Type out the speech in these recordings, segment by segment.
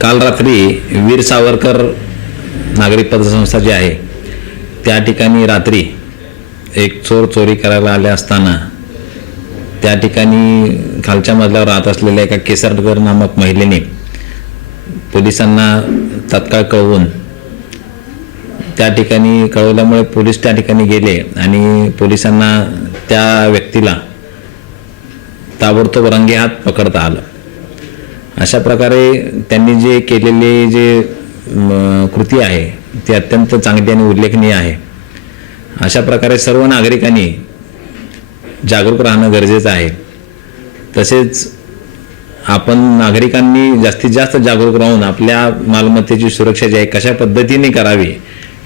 काल रात्री वीर सावरकर नागरी पतसंस्था जी आहे त्या ठिकाणी रात्री एक चोर चोरी करायला आले असताना त्या ठिकाणी खालच्या मजल्यावर राहत असलेल्या एका केसरकर नामक महिलेने पोलिसांना तत्काळ कळवून त्या ठिकाणी कळवल्यामुळे पोलीस त्या ठिकाणी गेले आणि पोलिसांना त्या व्यक्तीला ताबडतोब रंगे हात पकडता आलं. अशा प्रकारे त्यांनी जे केलेले जे कृती आहे ती अत्यंत चांगली आणि उल्लेखनीय आहे. अशा प्रकारे सर्व नागरिकांनी जागरूक राहणं गरजेचं आहे. तसेच आपण नागरिकांनी जास्तीत जास्त जागरूक राहून आपल्या मालमत्तेची सुरक्षा जी आहे कशा पद्धतीने करावी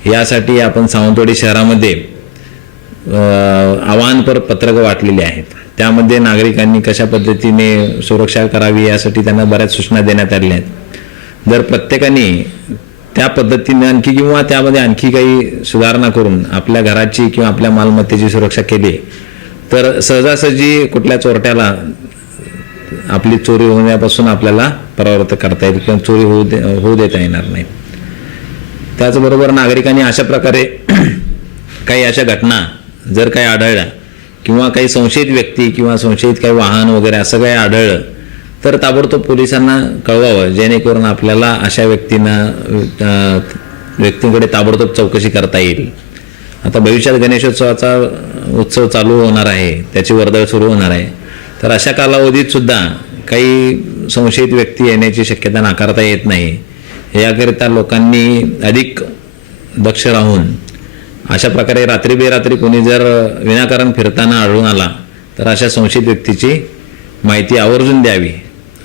यासाठी आपण सावंतवाडी शहरामध्ये आवाहनपर पत्रकं वाटलेली आहेत. त्यामध्ये नागरिकांनी कशा पद्धतीने सुरक्षा करावी यासाठी त्यांना बऱ्याच सूचना देण्यात आलेल्या आहेत. जर प्रत्येकाने त्या पद्धतीने आणखी किंवा त्यामध्ये आणखी काही सुधारणा करून आपल्या घराची किंवा आपल्या मालमत्तेची सुरक्षा केली तर सहजासहजी कुठल्या चोरट्याला आपली चोरी होण्यापासून आपल्याला परावृत्त करता येईल किंवा चोरी होऊ दे होऊ देता येणार नाही. त्याचबरोबर नागरिकांनी अशा प्रकारे काही अशा घटना जर काही आढळलं किंवा काही संशयित व्यक्ती किंवा संशयित काही वाहन वगैरे असं काही आढळलं तर ताबडतोब पोलिसांना कळवावं जेणेकरून आपल्याला अशा व्यक्तींना व्यक्तींकडे ताबडतोब चौकशी करता येईल. आता भविष्यात गणेशोत्सवाचा उत्सव चालू होणार आहे त्याची वर्दळ सुरू होणार आहे. तर अशा कालावधीत सुद्धा काही संशयित व्यक्ती येण्याची शक्यता नाकारता येत नाही. याकरिता लोकांनी अधिक दक्ष राहून अशा प्रकारे रात्री बेरात्री कोणी जर विनाकारण फिरताना आढळून आला तर अशा संशयित व्यक्तीची माहिती आवर्जून द्यावी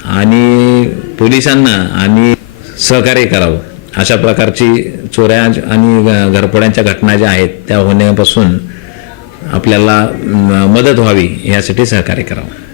आणि पोलिसांना आणि सहकार्य करावं. अशा प्रकारची चोऱ्या आणि ग- घरफोड्यांच्या घटना ज्या आहेत त्या होण्यापासून आपल्याला मदत व्हावी यासाठी सहकार्य करावं.